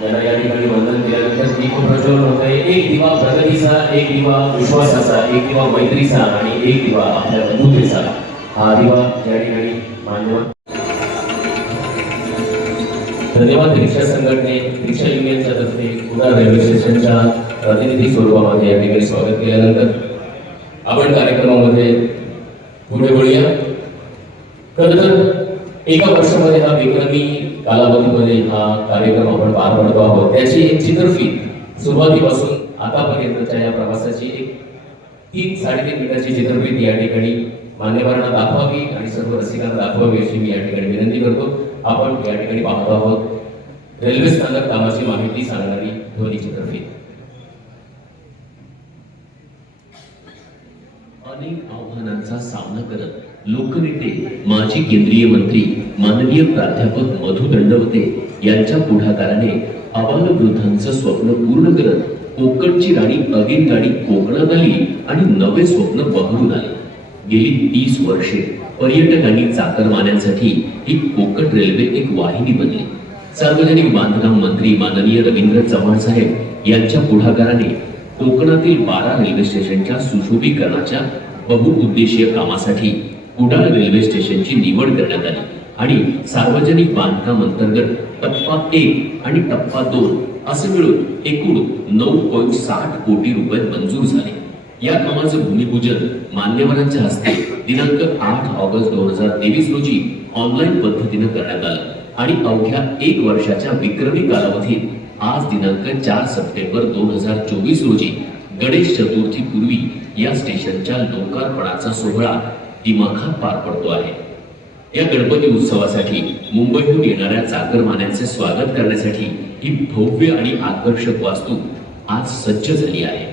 ज्यांना या ठिकाणी वंदन केल्यानंतर दीप प्रज्वलन होत आहे. एक दिवा प्रगतीचा, एक दिवा विश्वासाचा, एक दिवा मैत्रीचा आणि एक दिवा आपल्या बंधुतेचा. हा दिवा या ठिकाणी मान्यवर. धन्यवाद. रिक्षा संघटने, रिक्षा युनियनच्या तर्फे कुडाळ रेल्वे स्टेशनच्या प्रतिनिधी स्वरूपामध्ये या ठिकाणी स्वागत केल्यानंतर आपण कार्यक्रमामध्ये पुढे वळूया. खरं तर एका वर्षामध्ये हा विक्रमी कालावधीमध्ये हा कार्यक्रम आपण पार पडतो आहोत. त्याची एक चित्रफीत सुरुवातीपासून आतापर्यंतच्या या प्रवासाची एक 3-3.5 मिनिटाची चित्रफीत या ठिकाणी मान्यवरांना दाखवावी आणि सर्व रसिकांना दाखवावी अशी मी या ठिकाणी विनंती करतो. आपण या ठिकाणी पाहत आहोत रेल्वे स्थानक कामाची माहिती सांगणारी ध्वनी चित्रफीत. अनेक आव्हानांचा सामना करत लोकनेते माजी केंद्रीय मंत्री माननीय प्राध्यापक मधु दंडवते यांच्या पुढाकाराने आबालवृद्धांचं स्वप्न पूर्ण करत कोकणची राणी अगिनगाडी कोकणात आली आणि नवे स्वप्न बहरून आले. गेली 30 वर्षे पर्यटकांनी चाकरमान्यांसाठी ही कोकण रेल्वे एक वाहिनी बनली. सार्वजनिक बांधकाम मंत्री माननीय रवींद्र चव्हाण साहेब यांच्या पुढाकाराने कोकणातील 12 रेल्वे स्टेशनच्या सुशोभीकरणाच्या बहुउद्देशीय कामासाठी कुडाळ रेल्वे स्टेशनची निवड करण्यात आली आणि सार्वजनिक बांधकाम अंतर्गत टप्पा 1 आणि टप्पा 2 असे मिळून एकूण 9.60 कोटी रुपये मंजूर झाले. या कामाचं भूमिपूजन मान्यवरांच्या हस्ते दिनांक 8 ऑगस्ट 2023 रोजी ऑनलाईन पद्धतीने करण्यात आलं आणि अवघ्या 1 वर्षाच्या विक्रमी कालावधीत आज दिनांक 4 सप्टेंबर 2024 रोजी गणेश चतुर्थी पूर्वी या स्टेशनच्या लोकार्पणाचा सोहळा दिमाखात पार पडतो आहे. या गणपती उत्सवासाठी मुंबईहून येणाऱ्या चाकरमान्यांचे स्वागत करण्यासाठी ही भव्य आणि आकर्षक वास्तू आज सज्ज झाली आहे.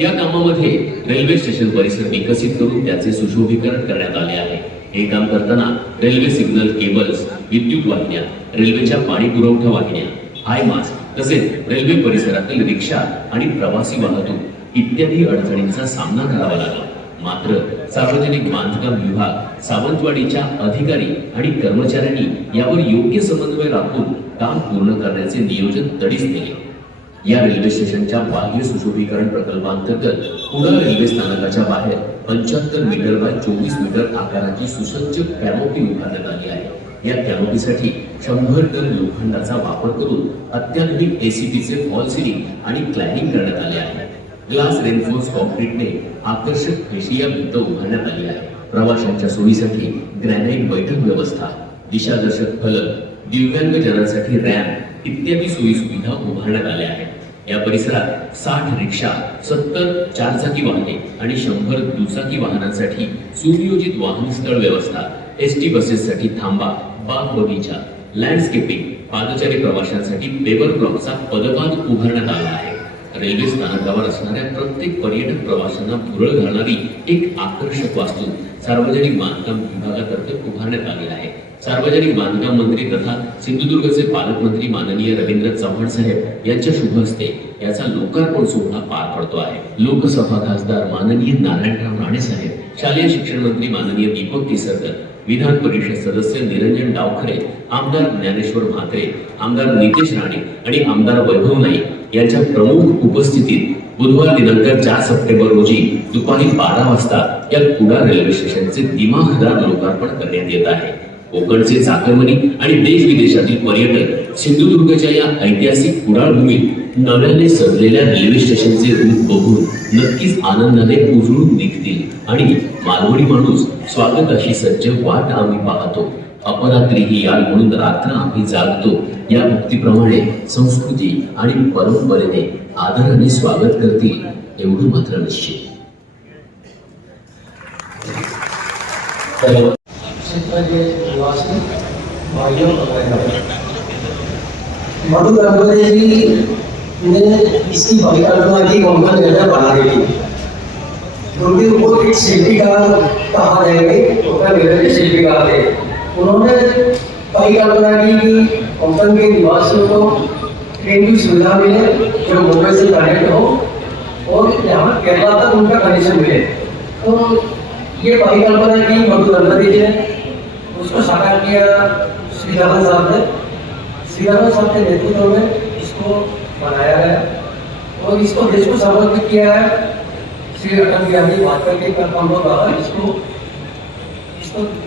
या कामामध्ये रेल्वे स्टेशन परिसर विकसित करून त्याचे सुशोभीकरण करण्यात आले आहे. हे काम करताना रेल्वे सिग्नल केबल्स, विद्युत वाहिन्या, रेल्वेच्या पाणी पुरवठा वाहिन्या, हाय मास्ट तसेच रेल्वे परिसरातील रिक्षा आणि प्रवासी वाहतूक इत्यादी अडचणींचा सामना करावा लागला. मात्र सार्वजनिक बांधकाम विभाग, सावंतवाडीच्या अधिकारी आणि कर्मचाऱ्यांनी यावर योग्य समन्वय राखून काम पूर्ण करण्याचे नियोजन तडीस केले. या रेल्वे स्टेशनच्या बाह्य सुशोभीकरण प्रकल्पांतर्गत कुडाळ रेल्वे स्थानकाच्या बाहेर 75 मीटर बाय 24 मीटर आकाराची सुसज्ज कॅनोपी उभारण्यात आली आहे. या कॅनोपीसाठी 100 टन लोखंडाचा वापर करून अत्याधुनिक एसीपीचे फॉल सिलिंग आणि क्लॅडिंग करण्यात आले आहे. ग्लास रेनफोर्स कॉन्क्रीटने आकर्षक फेशिया भिंत उभारण्यात आली आहे. प्रवाशांच्या सोयीसाठी ग्रॅनाइट बैठक व्यवस्था, दिशादर्शक फलक, दिव्यांगजनांसाठी रॅम्प इत्यादी सोयी सुविधा उभारण्यात आल्या आहेत. या परिसरात 60 रिक्षा, 70 चारचाकी वाहने आणि 100 दुचाकी वाहनांसाठी सुनियोजित वाहनस्थळ व्यवस्था, एसटी बसेससाठी थांबा, बाग बगीचा, लँडस्केपिंग, पादचारी प्रवाशांसाठी पेवर ब्लॉकचा पदपात उभारण्यात आला आहे. रेल्वे स्थानकावर असणाऱ्या प्रत्येक पर्यटक प्रवाशांना भुरळ घालणारी एक आकर्षक वास्तू सार्वजनिक बांधकाम विभागातर्फे उभारण्यात आली आहे. सार्वजनिक बांधकाम मंत्री तथा सिंधुदुर्गचे पालकमंत्री माननीय रवींद्र चव्हाण साहेब यांच्या शुभ हस्ते याचा लोकार्पण सोहळा पार पडतो आहे. लोकसभा खासदार माननीय नारायणराव राणे साहेब, शालेय शिक्षण मंत्री माननीय दीपक केसरकर, विधान परिषद सदस्य निरंजन डावखरे, आमदार ज्ञानेश्वर म्हात्रे, आमदार नितेश राणे आणि आमदार वैभव नाईक यांच्या प्रमुख उपस्थितीत बुधवार दिनांक 4 सप्टेंबर रोजी दुपारी 12 वाजता या कुडाळ रेल्वे स्टेशनचे दिमाखदार लोकार्पण करण्यात येत आहे. कोकणचे चाकरमानी आणि देश विदेशातील पर्यटक सिंधुदुर्गच्या या ऐतिहासिक कुडाळ भूमीत नव्याने सजलेल्या रेल्वे स्टेशनचे रूप बघून नक्कीच आनंदाने उजळून निघतील आणि मालवणी माणूस स्वागताशी सज्ज वाट आम्ही पाहतो. अपरात्री ही याल म्हणून रात्र आम्ही जागतो या उक्तीप्रमाणे संस्कृती आणि परंपरेने आदराने स्वागत करतील एवढं मात्र निश्चित. मधु दंडवते जी ने इसकी परिकल्पना की कोंकण जगह बना दी थी. उनके ऊपर एक शिल्पीकार कहा जाएंगे, उनका निर्देश शिल्पीकार थे. उन्होंने परिकल्पना की कि कोंकण के निवासियों को ट्रेन की सुविधा मिले जो मुंबई से कनेक्ट हो और यहाँ केरला तक उनका कनेक्शन मिले. तो ये परिकल्पना की मधु दंडवते जी ने, उसको साकार किया श्री रावण साहब ने. श्री राणा साहब के नेतृत्व में इसको बनाया गया और इसको देश को समर्पित किया है श्री अटल बिहारी वाजपेयी के कदमों द्वारा इसको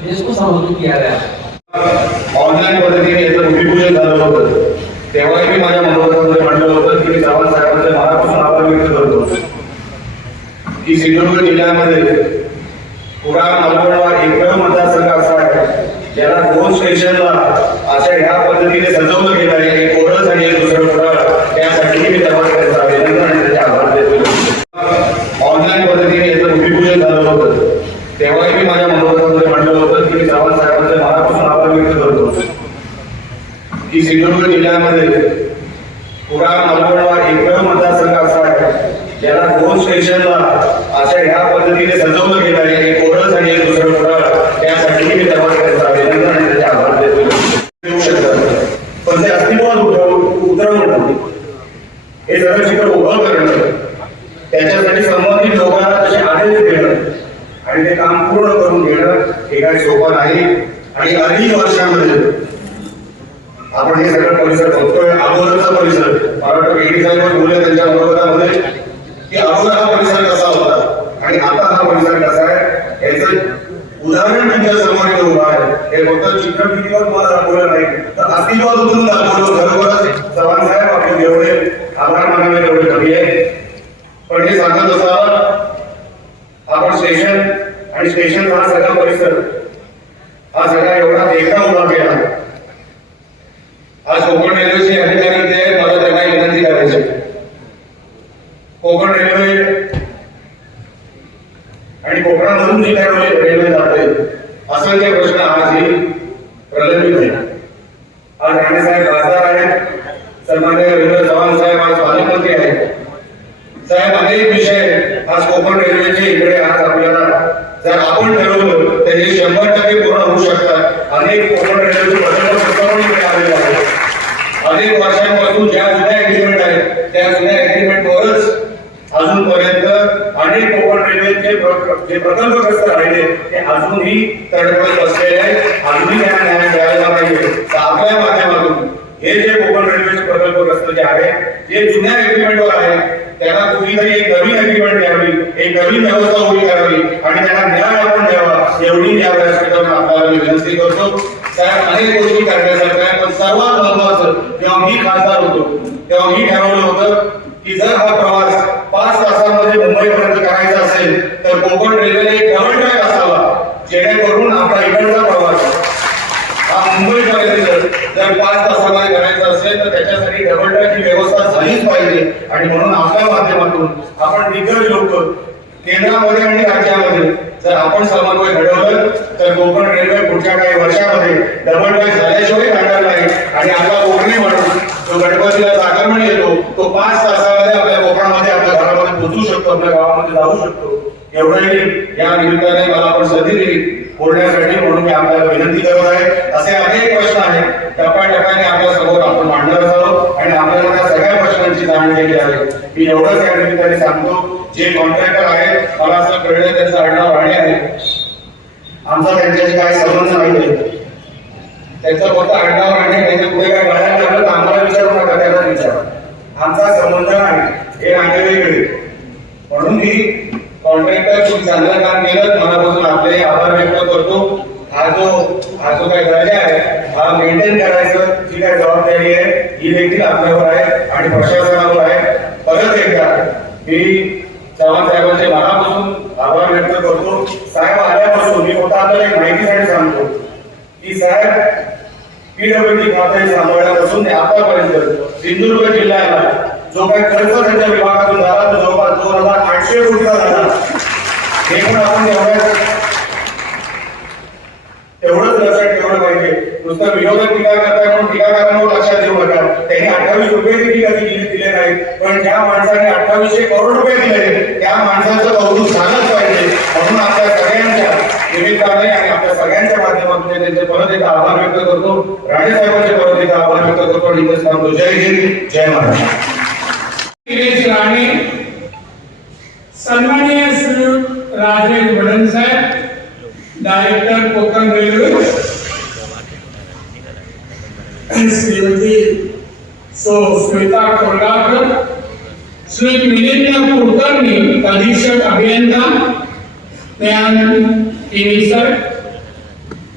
देश को समर्पित किया गया। ऑनलाईन पद्धतीने याचं भूमिपूजन झालं होतं तेव्हाही मी माझ्या मनोगतामध्ये म्हणलं होतं की मी चव्हाण साहेबांचे मनापासून आभार व्यक्त करतो की सिंधुदुर्ग जिल्ह्यामध्ये कुडाळ मालवण एकमेव मतदारसंघ असा आहे ज्याला 2 स्टेशनला अशा ह्या पद्धतीने सजवलं गेलं आहे, एक ओरस आणि एक दुसरं कुडाळ, त्यासाठी मी चव्हाण साहेबांचा अभिनंदन आणि त्याचे आभार देतो। ऑनलाईन पद्धतीने याचं भूमिपूजन झालं होतं तेव्हाही मी माझ्या मनोगतामध्ये म्हणलं होतं की मी चव्हाण साहेबांचे मनापासून आभार व्यक्त करतो की सिंधुदुर्ग जिल्ह्यामध्ये कुडाळ मालवण एकमेव मतदारसंघ असा आहे ज्याला 2 स्टेशनला अशा ह्या पद्धतीने सजवलं गेलं आहे, एक ओरस आणि एक दुसरं कुडाळ, त्यासाठी मी चव्हाण साहेबांचा अभिनंदन आणि त्याचे आभार देतो। देऊ शकतात पण ते अस्तित्वात उतरवणं हे सगळं चित्र उभं करणं त्याच्यासाठी संबंधित लोकांना तसे आदेश देणं आणि ते काम पूर्ण करून घेणं हे काही सोपं नाही आणि अनेक वर्षांमध्ये आपण हे सगळं परिसर बघतोय। अगोदरचा परिसर मला वाटतं एडी साहेब बोलले त्यांच्या मनोगतामध्ये की अगोदर हा परिसर कसा होता आणि आता हा परिसर कसा आहे याचं उदाहरण तुमच्या समोर इथे उभं आहे। हे फक्त चित्रफितीवर तुम्हाला दाखवलं नाही तर अस्तित्वात उतरून दाखवलं। खरोखरच चव्हाण साहेब आपले जेवढे आभार मानावे तेवढे कमी आहे पण हे सांगत असावं आपण स्टेशन आणि स्टेशनचा हा सगळा परिसर हा सगळा एवढा देखता उभा केला। आज कोकण रेल्वेचे अधिकारी इथे आहेत, मला त्यांना विनंती करायची कोकण रेल्वे आणि कोकणामधून जी काही रेल्वे जाते असंख्य प्रश्न आजही प्रलंबित आहेत। आज राणे साहेब खासदार आहेत, सन्माननीय रवींद्र चव्हाण साहेब आज पालकमंत्री आहेत। साहेब अनेक विषय आज कोकण रेल्वेचे इकडे आज आपल्याला जर आपण ठरवलं तर हे 100% पूर्ण होऊ शकतात। अनेक कोकण रेल्वेचे प्रकल्प स्वतःहून इकडे आलेले आहेत। अनेक वर्षांपासून ज्या जुन्या एग्रीमेंट आहेत त्या जुन्या एग्रीमेंटवरच अजूनपर्यंत अनेक कोकण रेल्वेचे जे प्रकल्पग्रस्त राहिले ते अजूनही तडफडत बसलेले आहेत। अजूनही त्यांना न्याय मिळालेला नाहीये। तर आपल्या माध्यमातून हे जे कोकण रेल्वेचे प्रकल्पग्रस्त जे आहेत जे जुन्या एग्रीमेंटवर आहेत त्यांना कुठलीतरी एक नवीन एग्रीमेंट द्यावी, एक नवीन व्यवस्था उभी करावी आणि त्यांना न्याय आपण द्यावा एवढी या व्यासपीठावर आपल्याला विनंती करतो। साहेब अनेक गोष्टी करण्यासारख्या आहे पण सर्वात महत्वाचं जेव्हा मी खासदार होतो तेव्हा मी ठरवलं होतं की जर हा प्रवास 5 तासांमध्ये मुंबईपर्यंत करायचा असेल तर कोकण रेल्वेने एक डबल ट्रॅक असावा जेणेकरून आपला इकडचा प्रवास हा मुंबईपर्यंत जर 5 तासामध्ये करायचा असेल तर त्याच्यासाठी डबल ट्रॅकची व्यवस्था झालीच पाहिजे आणि म्हणून आपल्या माध्यमातून आपण दिग्गज लोक केंद्रामध्ये आणि राज्यामध्ये जर आपण समन्वय घडवलं तर कोकण रेल्वे पुढच्या काही वर्षामध्ये डबल ट्रॅक झाल्याशिवाय राहणार नाही आणि आपला कोकणी म्हणून जो गणपतीला जागरण येतो तो 5 तासामध्ये आपल्या कोकणामध्ये आपल्या घरामध्ये पोहोचू शकतो, आपल्या गावामध्ये जाऊ शकतो। एवढंही या निमित्ताने मला आपण संधी दिली बोलण्यासाठी म्हणून मी आपल्याला विनंती करत आहे। असे अनेक प्रश्न आहेत टप्प्याटप्प्याने आपल्या समोर आपण मांडणार आहोत आणि आपल्याला त्या सगळ्या प्रश्नांची जाण घ्यायची आहे। मी एवढंच या निमित्ताने सांगतो जे कॉन्ट्रॅक्टर आहेत मला असं कळलं त्यांचं आडनाव राणे आहे, आमचा त्यांच्याशी काही संबंध नाही, त्यांचं फक्त आडनाव राणे, त्यांच्या पुढे काय गाड्या लागलं तर आम्हाला विचारू नका, त्यांना विचारा, आमचा संबंध नाही, हे राणे वेगळे। म्हणून मी कॉन्ट्रॅक्टर खूप चांगलं काम केलं, मनापासून आपले आभार व्यक्त करतो। हा जो काही दर्जा आहे हा मेंटेन करायचं जी काही जबाबदारी आहे ही देखील आपल्यावर आहे आणि प्रशासनावर आहे। परत एकदा मी चव्हाण साहेबांचे मनापासून आभार व्यक्त करतो। साहेब आल्यापासून मी फक्त आपल्याला एक माहितीसाठी सांगतो की साहेब पीडब्ल्यूडी खाते सांभाळल्यापासून ते आतापर्यंत सिंधुदुर्ग जिल्ह्याला जो काही खर्च त्यांच्या विभागातून झाला तो जवळपास 2800 कोटीचा झाला। हे पण आपण एवढंच लक्षात ठेवलं पाहिजे। नुसतं विरोधक टीका करताय म्हणून टीकाकारांवर लक्षात देऊ नका, त्यांनी 28 रुपये देखील कधी दिले नाहीत, पण ज्या माणसाने 2800 करोड रुपये दिले त्या माणसाचं कौतुक झालंच पाहिजे। म्हणून आपल्या सगळ्यांच्या निमित्ताने आणि आपल्या सगळ्यांच्या माध्यमातून त्यांचे परत एकदा आभार व्यक्त करतो, राणे साहेबांचे परत एकदा आभार व्यक्त करतो आणि इथेच थांबतो। जय हिंद, जय महाराष्ट्र। राणे सन्माननीय श्री राजेश भडन साहेब डायरेक्टर कोकण रेल्वे, श्रीमती सो श्वेता कोल्हाकर, श्री मिलिंद कुलकर्णी, अधीक्षक अभियंता दयानंद इनिसर,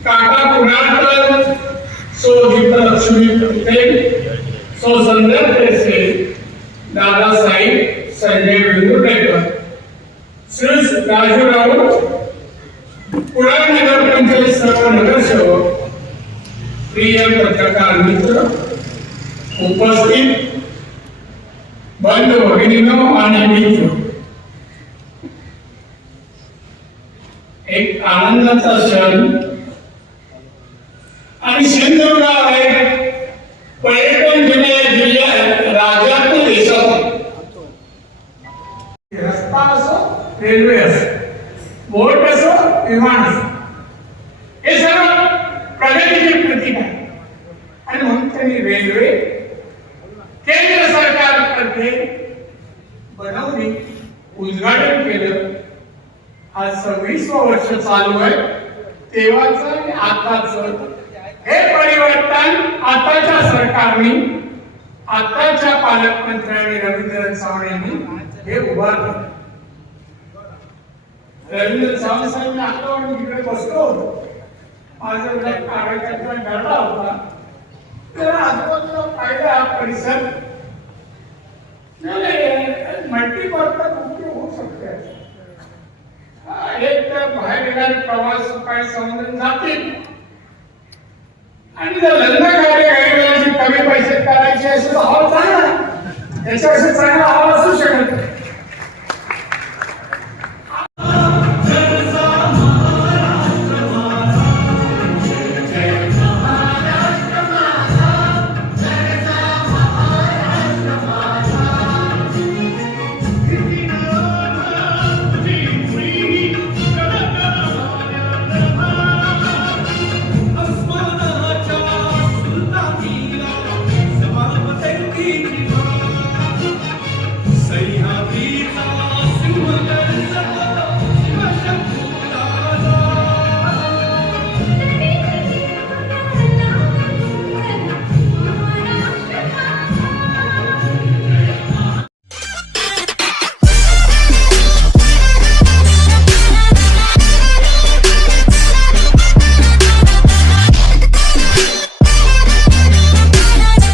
काका कुणालकर, सो लक्ष्मी पटेल, सो संदर्भ से दादासाहेब संजय वेंगुर्लेकर, श्री राजूराव, कुडाळ नगर पंचायत सर्व नगरसेवक, प्रिय पत्रकार मित्र, उपस्थित बंधू भगिनींनो आणि मित्र, एक आनंदाचा क्षण आणि सिंधुदुर्ग आहे पर्यटन जिल्ह्यात राज्यात देशात रस्ता असो, रेल्वे असो, बोट असो, विमान असो, हे सर्व प्रगतीचे प्रतीक आहे. आणि म्हणून त्यांनी रेल्वे केंद्र सरकारतर्फे बनवली, उद्घाटन केलं. आज 26 वर्ष चालू आहे. तेव्हाच आणि आताच हे परिवर्तन आताच्या सरकारने, आताच्या पालकमंत्र्यांनी रवींद्र चव्हाण यांनी हे उभारलं. रवींद्र चव्हाण साहेब आता तिकडे बसलो होतो, माझा कार्यकर्ता घडला होता, तर आजूबाजूला पाहिला परिसर मल्टीपर्पज उपयोग होऊ शकते. एक तर बाहेर येणारे प्रवास काही समजून जातील आणि जर लग्न कार्य काही कमी पैसे करायचे असेल तर हॉल चांगला, त्याच्यापेक्षा चांगला हॉल असू शकत.